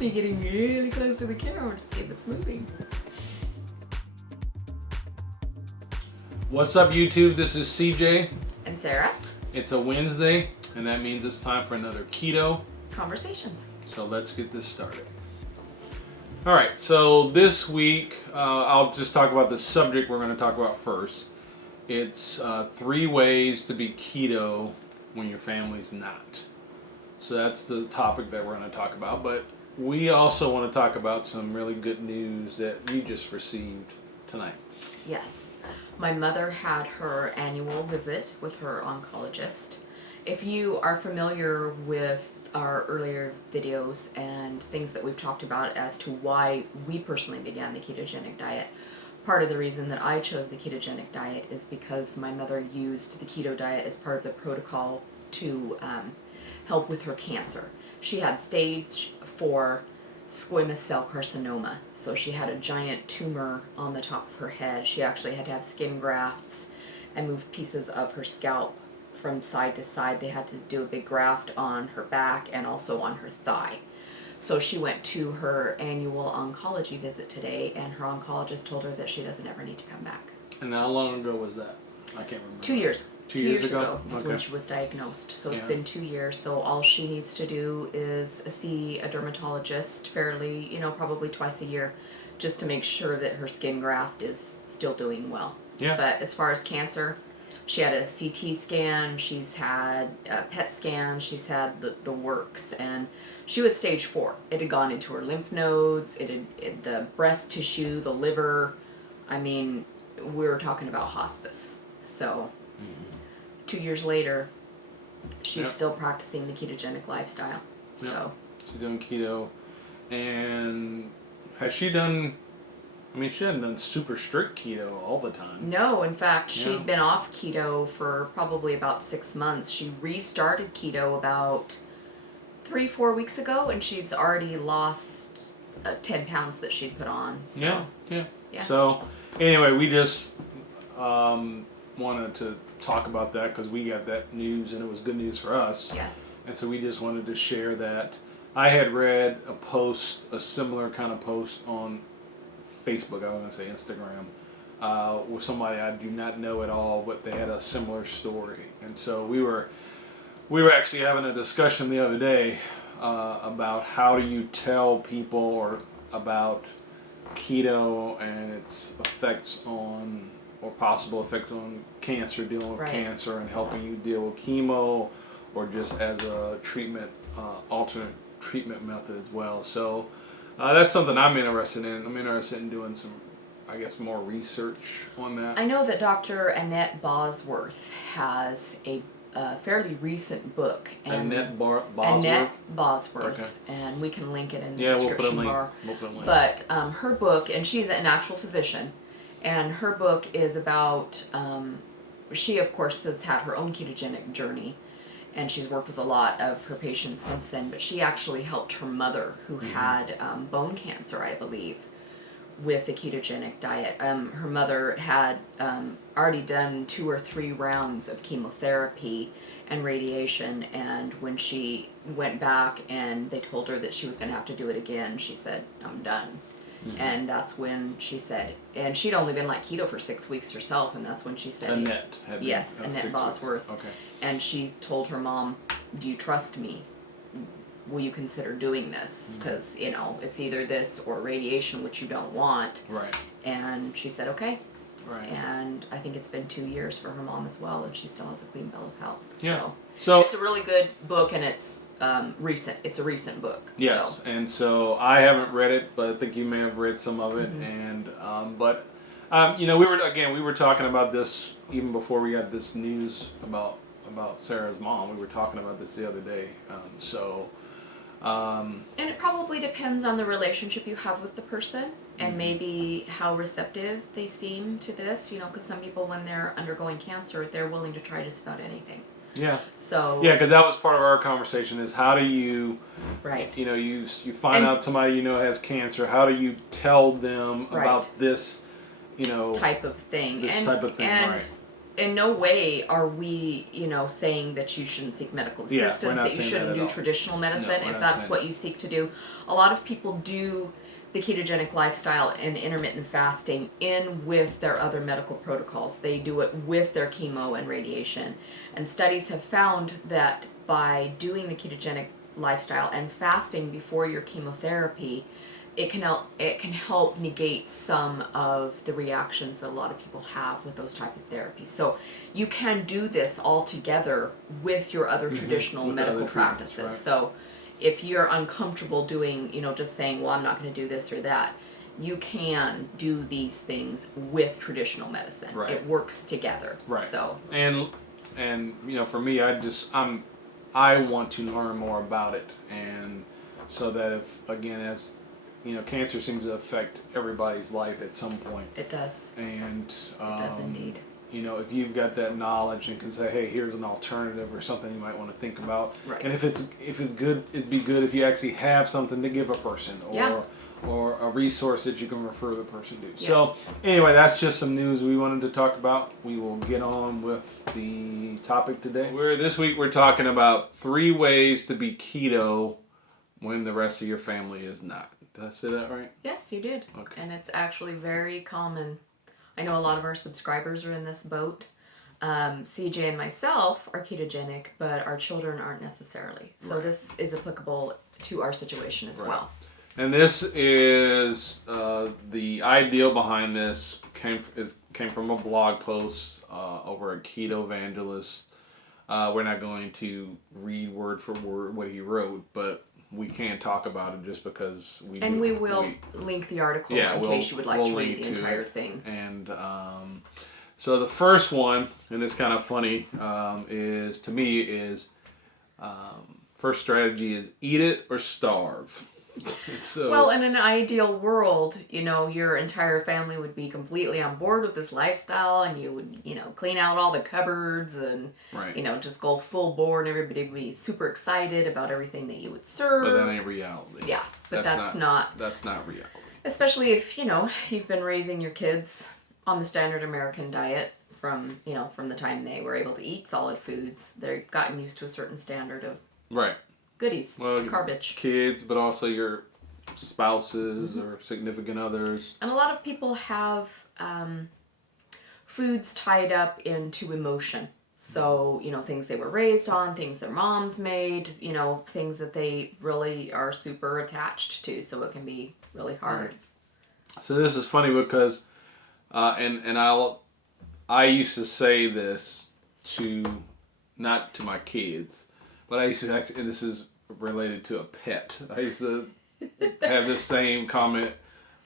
Be getting really close to the camera to see if it's moving. What's up, YouTube? This is CJ. And Sarah. It's a Wednesday, and that means it's time for another Keto Conversations. So let's get this started. All right, so this week I'll just talk about the subject we're going to talk about first. It's 3 ways to be keto when your family's not. So that's the topic that we're going to talk about. But we also want to talk about some really good news that you just received tonight. Yes. My mother had her annual visit with her oncologist. If you are familiar with our earlier videos and things that we've talked about as to why we personally began the ketogenic diet, part of the reason that I chose the ketogenic diet is because my mother used the keto diet as part of the protocol to help with her cancer. She had stage 4 squamous cell carcinoma, so she had a giant tumor on the top of her head. She actually had to have skin grafts and move pieces of her scalp from side to side. They had to do a big graft on her back and also on her thigh. So she went to her annual oncology visit today, and her oncologist told her that she doesn't ever need to come back. And how long ago was that? I can't remember. 2 years. 2 years ago? is Okay. when she was diagnosed. So it's Yeah. been 2 years. So all she needs to do is see a dermatologist fairly, probably twice a year, just to make sure that her skin graft is still doing well. Yeah. But as far as cancer, she had a CT scan, she's had a PET scan, she's had the works, and she was stage 4. It had gone into her lymph nodes, the breast tissue, the liver. I mean, we were talking about hospice. So 2 years later, she's still practicing the ketogenic lifestyle. Yep. So She's doing keto. And has she done, she hadn't done super strict keto all the time. no, in fact, Yeah. she'd been off keto for probably about 6 months. She restarted keto about 3-4 weeks ago, and she's already lost 10 pounds that she'd put on. So, Yeah. Yeah. So, anyway, we just wanted to talk about that because we got that news and it was good news for us. yes. And so we just wanted to share that. I had read a similar kind of post on Facebook, I was going to say Instagram, with somebody I do not know at all, but they had a similar story. And so we were actually having a discussion the other day about how do you tell people or about keto and its effects on, or possible effects on cancer, dealing with Right. cancer and helping you deal with chemo, or just as a treatment, alternate treatment method as well. So that's something I'm interested in. I'm interested in doing some, I guess, more research on that. I know that Dr. Annette Bosworth has a fairly recent book. And Annette Bosworth? Annette Bosworth. Okay. And we can link it in the Yeah, we'll description put a link. bar. We'll put a link. But her book, and she's an actual physician, and her book is about, she of course has had her own ketogenic journey, and she's worked with a lot of her patients since then, but she actually helped her mother, who had bone cancer, I believe, with the ketogenic diet. Her mother had already done 2 or 3 rounds of chemotherapy and radiation, and when she went back and they told her that she was going to have to do it again, she said, "I'm done." And that's when she said, and she'd only been like keto for 6 weeks herself, and that's when she said, Annette. Had been- yes, had Annette 6 weeks. Bosworth. Okay. And she told her mom, "Do you trust me? Will you consider doing this? Because, it's either this or radiation, which you don't want." Right. And she said, okay. Right. And I think it's been 2 years for her mom as well, and she still has a clean bill of health. Yeah. So So it's a really good book, and it's recent. It's a recent book. yes, So. and so I haven't read it, but I think you may have read some of it. And we were talking about this even before we got this news about Sarah's mom. We were talking about this the other day. And it probably depends on the relationship you have with the person, and maybe how receptive they seem to this, because some people, when they're undergoing cancer, they're willing to try just about anything. Yeah. So Yeah, because that was part of our conversation is how do you, right. you find out somebody has cancer, how do you tell them Right. about this, type of thing. this and, type of thing, and right. in no way are we, saying that you shouldn't seek medical Yeah, we're assistance, not that you saying that shouldn't at do all. traditional medicine, No, we're if not that's saying what that. you seek to do. A lot of people do the ketogenic lifestyle and intermittent fasting in with their other medical protocols. They do it with their chemo and radiation. And studies have found that by doing the ketogenic lifestyle and fasting before your chemotherapy, it can help negate some of the reactions that a lot of people have with those type of therapies. So you can do this all together with your other traditional With the medical other treatments, practices. right. So if you're uncomfortable doing, just saying, well, I'm not going to do this or that, you can do these things with traditional medicine. Right. It works together. Right. So and for me, I want to learn more about it, and so that if again, as cancer seems to affect everybody's life at some point, it does. and It does indeed. if you've got that knowledge and can say, hey, here's an alternative or something you might want to think about, Right. and if it's good, it'd be good if you actually have something to give a person, or a resource that you can refer the person to. Yes. So anyway, that's just some news we wanted to talk about. We will get on with the topic today. This week we're talking about 3 ways to be keto when the rest of your family is not. Did I say that right? Yes, you did. Okay. And it's actually very common. I know a lot of our subscribers are in this boat. CJ and myself are ketogenic, but our children aren't necessarily. So Right. this is applicable to our situation as Right. well. And this is the ideal behind this came from a blog post over at Ketovangelist. We're not going to read word for word what he wrote, but we can talk about it just because we. And we will link the article in case you would like to read the entire thing. And so the first one, and it's kind of funny, is first strategy is eat it or starve. So, well, in an ideal world, your entire family would be completely on board with this lifestyle, and you would, clean out all the cupboards and, right. Just go full board, and everybody would be super excited about everything that you would serve. But that ain't reality. Yeah, but that's not. That's not reality. Especially if, you've been raising your kids on the standard American diet from the time they were able to eat solid foods. They've gotten used to a certain standard of right. goodies, Well, garbage. Kids, but also your spouses or significant others. And a lot of people have foods tied up into emotion. So, things they were raised on, things their moms made, things that they really are super attached to. So it can be really hard. Right. So this is funny because, I used to say this not to my kids, but I used to actually, and this is related to a pet. I used to have this same comment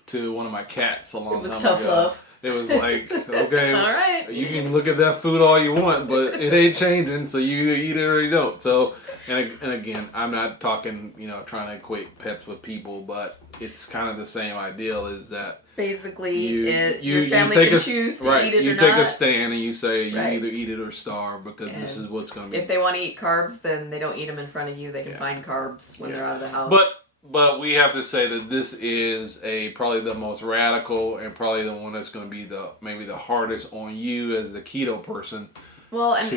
to one of my cats a long time ago. It was tough love. It was like, okay, all right, you can look at that food all you want, but it ain't changing, so you either eat it or you don't. So, and again, I'm not talking, trying to equate pets with people, but it's kind of the same ideal is that basically your family can choose to eat it or not. You take a stand and you say you Right. either eat it or starve because this is what's going to be. If they want to eat carbs, then they don't eat them in front of you. They can find carbs when they're out of the house. But we have to say that this is probably the most radical and probably the one that's going to be maybe the hardest on you as the keto person. Well, and to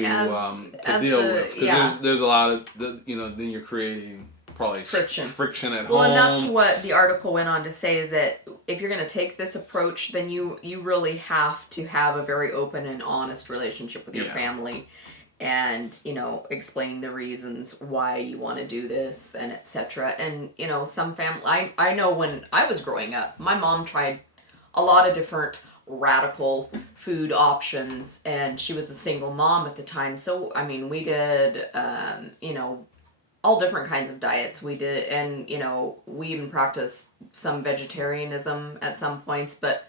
deal with, because there's a lot of then you're creating probably friction at home. Well, and that's what the article went on to say, is that if you're going to take this approach, then you really have to have a very open and honest relationship with your family, and explain the reasons why you want to do this and etc. And some family, I know when I was growing up, my mom tried a lot of different radical food options, and she was a single mom at the time, so I mean we did all different kinds of diets we did, and we even practiced some vegetarianism at some points. But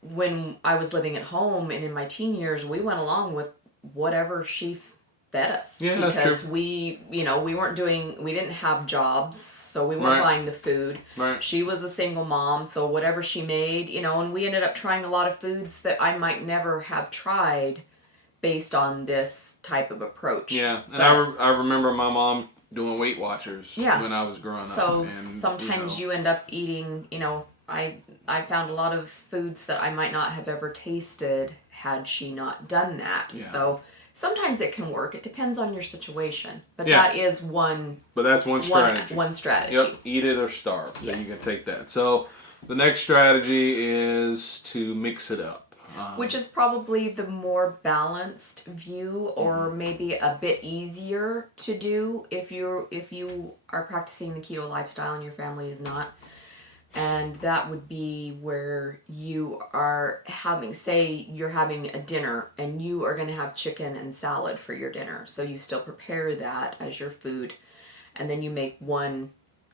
when I was living at home and in my teen years, we went along with whatever she fed us, because we didn't have jobs, so we weren't buying the food. Right. She was a single mom, so whatever she made, and we ended up trying a lot of foods that I might never have tried based on this type of approach. Yeah, and I remember my mom doing Weight Watchers when I was growing up. So sometimes you end up eating, I found a lot of foods that I might not have ever tasted had she not done that. Yeah. So sometimes it can work. It depends on your situation. But Yeah. that is one. But that's one strategy. One strategy. Yep. Eat it or starve. So Yes. you can take that. So the next strategy is to mix it up. Which is probably the more balanced view, or maybe a bit easier to do if you are practicing the keto lifestyle and your family is not. And that would be where you are having, say you're having a dinner and you are going to have chicken and salad for your dinner. So you still prepare that as your food, and then you make one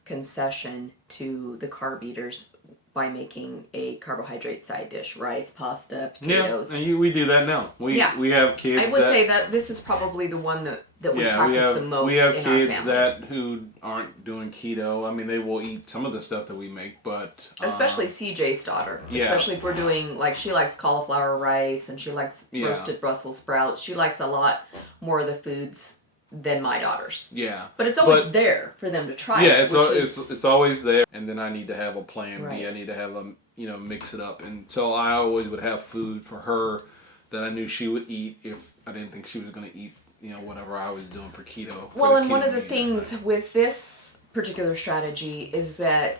concession to the carb eaters by making a carbohydrate side dish, rice, pasta, potatoes. Yeah, and we do that now. We have kids. I would say that this is probably the one that we practice the most. We have in kids our family. who aren't doing keto. I mean, they will eat some of the stuff that we make, but especially CJ's daughter. Yeah. Especially if we're doing, like, she likes cauliflower rice and she likes roasted Brussels sprouts. She likes a lot more of the foods than my daughters. Yeah. But it's always there for them to try. Yeah, it's always there. And then I need to have a plan B. Right. I need to have mix it up. And so I always would have food for her that I knew she would eat if I didn't think she was going to eat, whatever I was doing for keto. Well, and one of the things with this particular strategy is that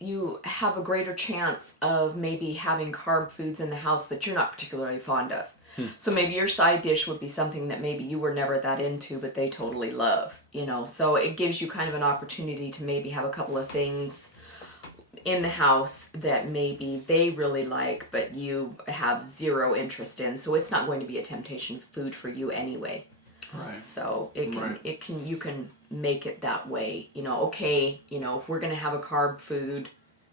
you have a greater chance of maybe having carb foods in the house that you're not particularly fond of. So maybe your side dish would be something that maybe you were never that into, but they totally love, So it gives you kind of an opportunity to maybe have a couple of things in the house that maybe they really like, but you have zero interest in. So it's not going to be a temptation food for you anyway. Right. So you can make it that way. Okay, if we're going to have a carb food,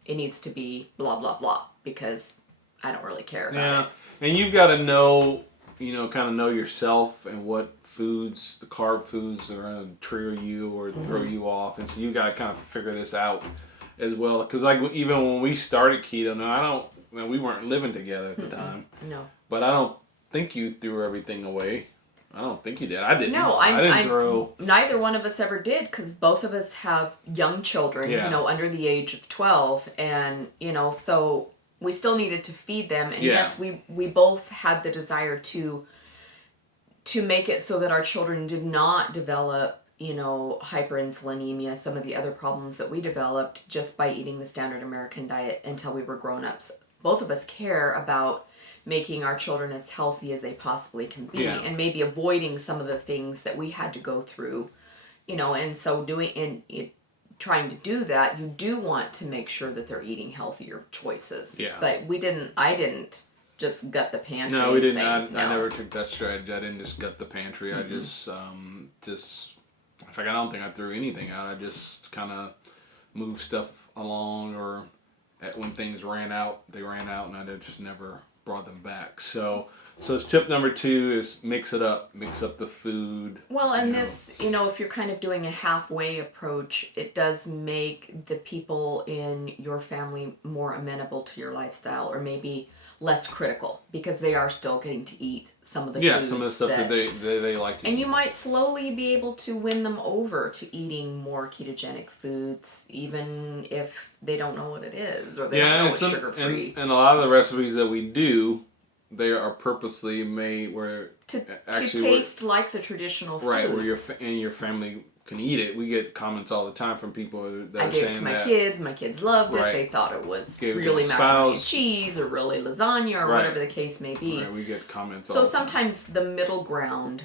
it needs to be blah, blah, blah, because I don't really care about it. And you've got to know, kind of know yourself and what foods, the carb foods, are going to trigger you or throw you off. And so you got to kind of figure this out as well. Because even when we started keto, we weren't living together at the time. No. But I don't think you threw everything away. I don't think you did. I didn't. No, I didn't throw. Neither one of us ever did, because both of us have young children, under the age of 12. And, so we still needed to feed them, and yes, we both had the desire to make it so that our children did not develop, hyperinsulinemia, some of the other problems that we developed just by eating the standard American diet until we were grown-ups. Both of us care about making our children as healthy as they possibly can be, and maybe avoiding some of the things that we had to go through, and so trying to do that, you do want to make sure that they're eating healthier choices. Yeah. But I didn't just gut the pantry. No, we didn't. I never took that strategy. I didn't just gut the pantry. I just, in fact, I don't think I threw anything out. I just kind of moved stuff along, or when things ran out, they ran out, and I just never brought them back. So tip number 2 is mix it up. Mix up the food. Well, and this, if you're kind of doing a halfway approach, it does make the people in your family more amenable to your lifestyle, or maybe less critical, because they are still getting to eat some of the foods. Some of the stuff that they like to eat. And you might slowly be able to win them over to eating more ketogenic foods, even if they don't know what it is, or they don't know it's sugar-free. And a lot of the recipes that we do, they are purposely made to taste like the traditional foods. Right, where your family can eat it. We get comments all the time from people that I are gave saying it to my that. kids. My kids loved it. They thought it was really macaroni and cheese, or really lasagna, or whatever the case may be. Right, we get comments all So the time. sometimes the middle ground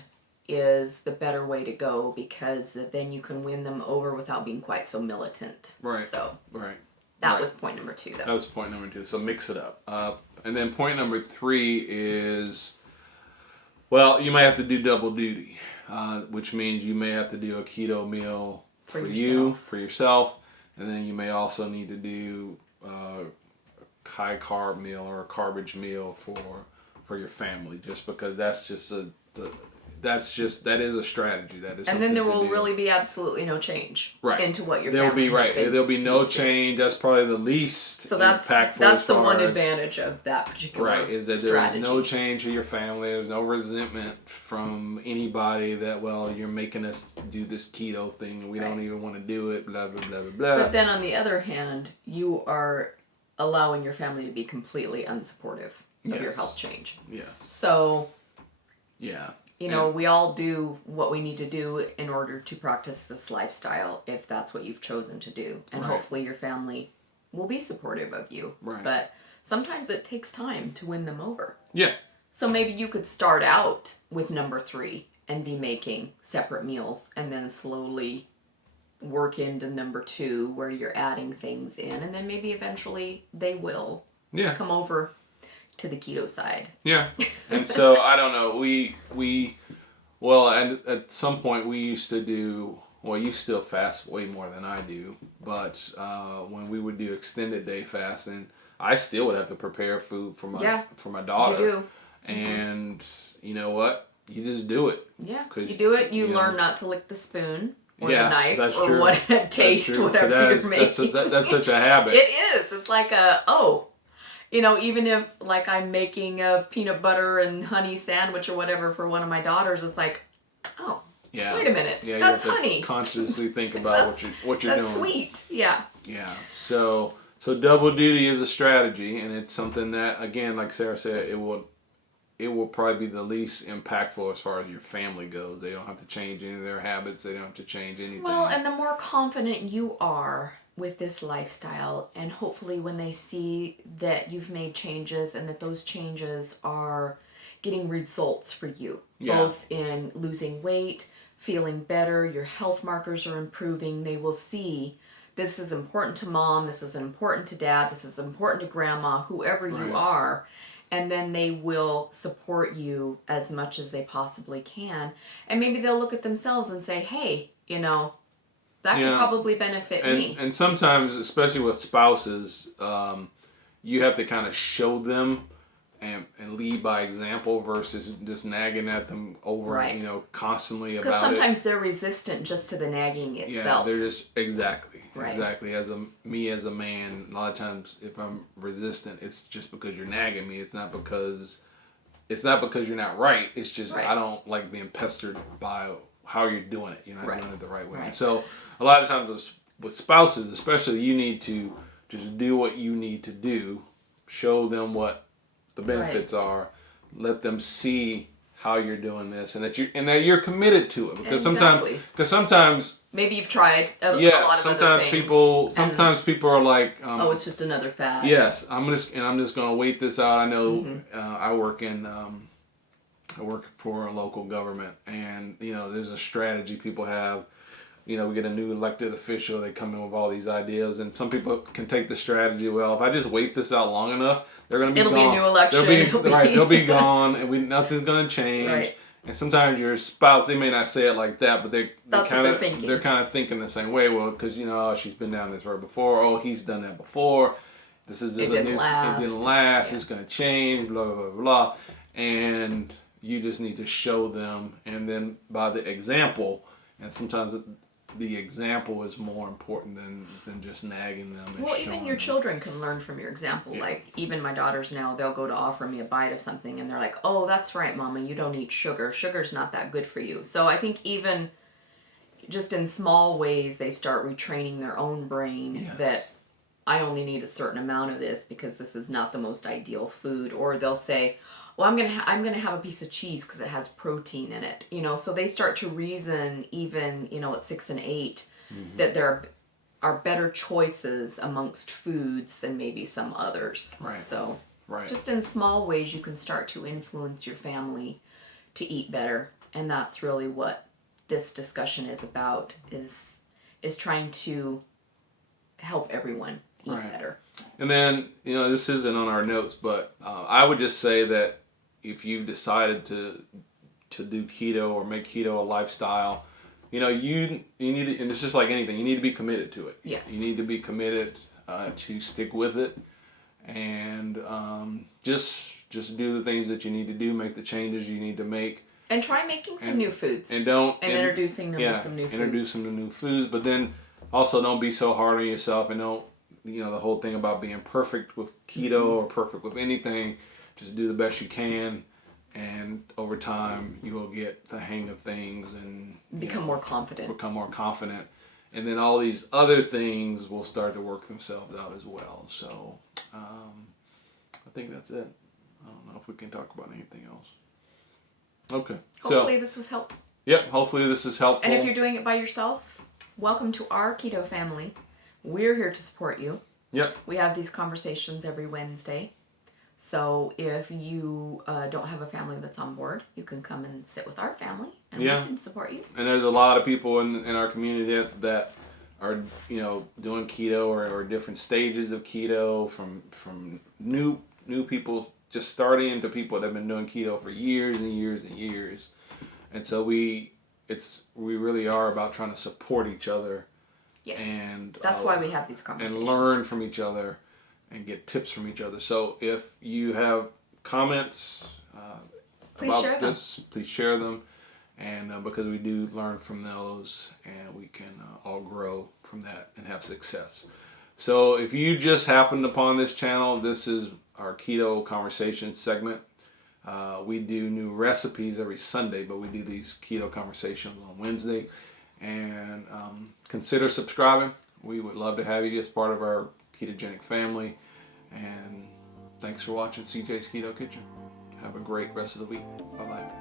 is the better way to go, because then you can win them over without being quite so militant. Right. So right. That was point number 2, though. That was point number 2. So mix it up. And then point number 3 is, well, you might have to do double duty, which means you may have to do a keto meal for yourself, and then you may also need to do a high carb meal or a garbage meal for your family, just because that is a strategy. That is, and then there will really be absolutely no change into what your family has been There'll be no change. That's probably the least impactful. That's the one advantage of that particular is that strategy. There's no change to your family. There's no resentment from anybody that, well, you're making us do this keto thing. We don't even want to do it. Blah blah blah blah blah. But then on the other hand, you are allowing your family to be completely unsupportive. of your health change. Yes. So, yeah. We all do what we need to do in order to practice this lifestyle if that's what you've chosen to do. And hopefully your family will be supportive of you. Right. But sometimes it takes time to win them over. Yeah. So maybe you could start out with number 3 and be making separate meals and then slowly work into number 2 where you're adding things in. And then maybe eventually they will come over to the keto side. Yeah. And so I don't know. And at some point we used to do. Well, you still fast way more than I do, but when we would do extended day fasting, I still would have to prepare food for my daughter. You do. And you know what? You just do it. Yeah. You do it. You learn not to lick the spoon or the knife or true. What taste, whatever you're making. That's such a habit. It is. It's like even if like I'm making a peanut butter and honey sandwich or whatever for one of my daughters, it's like, oh, wait a minute, that's honey. Consciously think about what you're doing. That's sweet. Yeah. Yeah. So double duty is a strategy, and it's something that, again, like Sarah said, it will probably be the least impactful as far as your family goes. They don't have to change any of their habits. They don't have to change anything. Well, and the more confident you are with this lifestyle, and hopefully when they see that you've made changes and that those changes are getting results for you, both in losing weight, feeling better, your health markers are improving, they will see this is important to mom, this is important to dad, this is important to grandma, whoever you are, and then they will support you as much as they possibly can. And maybe they'll look at themselves and say, hey, that could probably benefit me. And sometimes, especially with spouses, you have to kind of show them and lead by example versus just nagging at them over, constantly about it. Because sometimes they're resistant just to the nagging itself. Yeah, they're just, exactly. As a man, a lot of times if I'm resistant, it's just because you're nagging me. It's not because you're not right. It's just I don't like being pestered by how you're doing it. You're not doing it the right way. And so a lot of times with spouses, especially, you need to just do what you need to do, show them what the benefits are, let them see how you're doing this, and that you're committed to it. Because sometimes maybe you've tried a lot of other things. Sometimes people are like, it's just another fad. Yes, I'm just going to wait this out. I know I work for a local government, and there's a strategy people have. We get a new elected official, they come in with all these ideas, and some people can take the strategy, well, if I just wait this out long enough, they're going to be gone. It'll be a new election. They'll be gone, and nothing's going to change. Right. And sometimes your spouse, they may not say it like that, but they're kind of thinking the same way. Well, because she's been down this road before. Oh, he's done that before. This is it didn't last. Yeah. It's going to change. Blah blah blah blah. And you just need to show them, and then by the example. And sometimes the example is more important than just nagging them. Well, even your children can learn from your example. Yeah. Like, even my daughters now, they'll go to offer me a bite of something, and they're like, oh, that's right, Mama, you don't eat sugar. Sugar's not that good for you. So I think even just in small ways, they start retraining their own brain that I only need a certain amount of this because this is not the most ideal food. Or they'll say, well, I'm gonna have a piece of cheese because it has protein in it. So they start to reason even, at 6 and 8, that there are better choices amongst foods than maybe some others. Right. So just in small ways, you can start to influence your family to eat better. And that's really what this discussion is about, is trying to help everyone eat better. And then, this isn't on our notes, but I would just say that if you've decided to do keto or make keto a lifestyle, you need to, and it's just like anything, you need to be committed to it. Yes. You need to be committed to stick with it, and just do the things that you need to do, make the changes you need to make. And try making some new foods. And introducing them to some new foods. Introduce them to new foods, but then also don't be so hard on yourself, and don't, the whole thing about being perfect with keto or perfect with anything. Just do the best you can, and over time you will get the hang of things and become more confident. And then all these other things will start to work themselves out as well. So I think that's it. I don't know if we can talk about anything else. Okay. Hopefully this was helpful. Yep. Hopefully this is helpful. And if you're doing it by yourself, welcome to our keto family. We're here to support you. Yep. We have these conversations every Wednesday. So if you don't have a family that's on board, you can come and sit with our family, and we can support you. And there's a lot of people in our community that are doing keto or different stages of keto, from new people just starting to people that have been doing keto for years and years and years. And so we really are about trying to support each other. Yes. And that's why we have these conversations. And learn from each other and get tips from each other. So if you have comments about this, please share them. And because we do learn from those, and we can all grow from that and have success. So if you just happened upon this channel, this is our Keto Conversation segment. We do new recipes every Sunday, but we do these Keto Conversations on Wednesday. And consider subscribing. We would love to have you as part of our ketogenic family. And thanks for watching CJ's Keto Kitchen. Have a great rest of the week. Bye-bye.